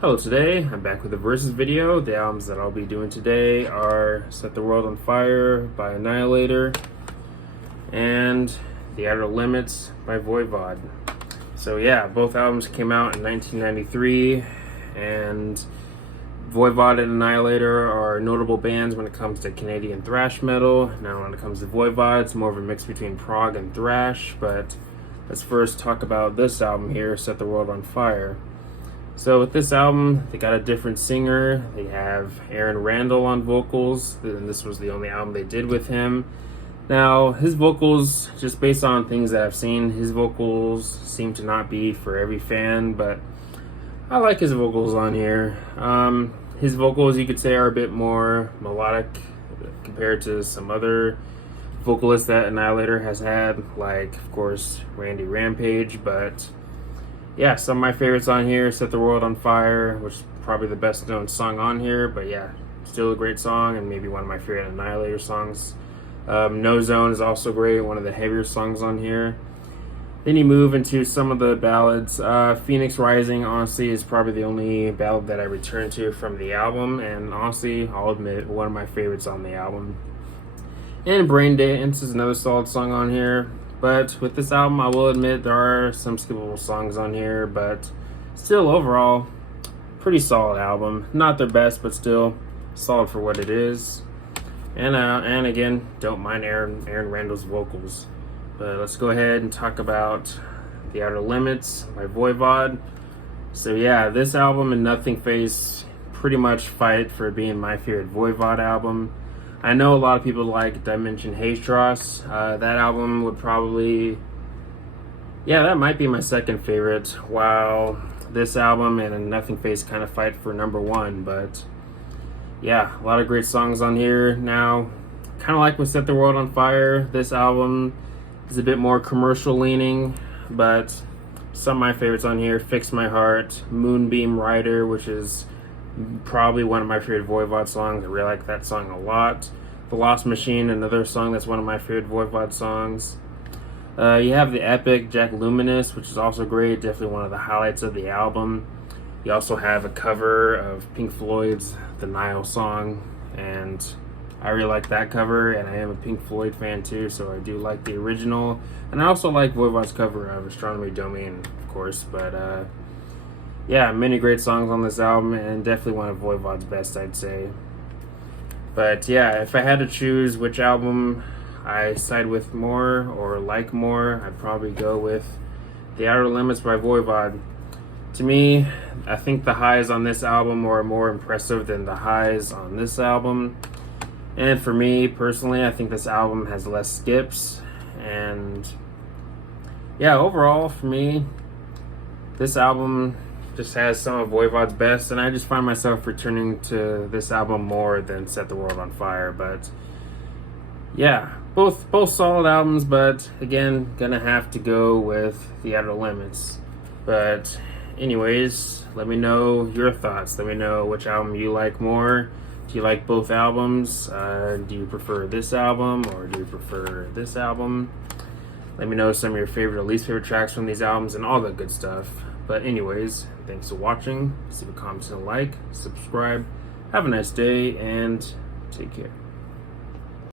Hello, today I'm back with a versus video. The albums that I'll be doing today are Set the World on Fire by Annihilator and The Outer Limits by Voivod. So yeah, both albums came out in 1993, and Voivod and Annihilator are notable bands when it comes to Canadian thrash metal. Now when it comes to Voivod, it's more of a mix between prog and thrash, but let's first talk about this album here, Set the World on Fire. So with this album, they got a different singer. They have Aaron Randall on vocals, and this was the only album they did with him. Now, his vocals, just based on things that I've seen, his vocals seem to not be for every fan, but I like his vocals on here. His vocals, you could say, are a bit more melodic compared to some other vocalists that Annihilator has had, like, of course, Randy Rampage, but yeah, some of my favorites on here, Set the World on Fire, which is probably the best known song on here, but yeah, still a great song and maybe one of my favorite Annihilator songs. No Zone is also great, one of the heavier songs on here. Then you move into some of the ballads. Phoenix Rising, honestly, is probably the only ballad that I return to from the album, and honestly, I'll admit, one of my favorites on the album. And Brain Dance is another solid song on here. But with this album, I will admit there are some skippable songs on here, but still overall, pretty solid album. Not their best, but still solid for what it is. And again, don't mind Aaron Randall's vocals. But let's go ahead and talk about The Outer Limits by Voivod. So yeah, this album and Nothing Face pretty much fight for being my favorite Voivod album. I know a lot of people like Dimension Haystros. That album would probably, yeah, that might be my second favorite, while this album and Nothing Face kind of fight for number one. But yeah, a lot of great songs on here. Now, kind of like with Set the World on Fire, this album is a bit more commercial leaning, but some of my favorites on here: Fix My Heart, Moonbeam Rider, which is probably one of my favorite Voivod songs. I really like that song a lot. The Lost Machine, another song that's one of my favorite Voivod songs. You have the epic Jack Luminous, which is also great, definitely one of the highlights of the album. You also have a cover of Pink Floyd's The Nile song, and I really like that cover, and I am a Pink Floyd fan too, so I do like the original. And I also like Voivod's cover of Astronomy Domain, of course, but yeah, many great songs on this album, and definitely one of Voivod's best, I'd say. But yeah, if I had to choose which album I side with more or like more, I'd probably go with The Outer Limits by Voivod. To me, I think the highs on this album are more impressive than the highs on this album. And for me, personally, I think this album has less skips. And yeah, overall, for me, this album just has some of Voivod's best, and I just find myself returning to this album more than Set the World on Fire. But yeah, both solid albums, but again, gonna have to go with The Outer Limits. But anyways, let me know your thoughts. Let me know which album you like more. Do you like both albums? Do you prefer this album, or do you prefer this album? Let me know some of your favorite or least favorite tracks from these albums and all that good stuff. But anyways, thanks for watching. Leave a comment and a like, subscribe. Have a nice day, and take care.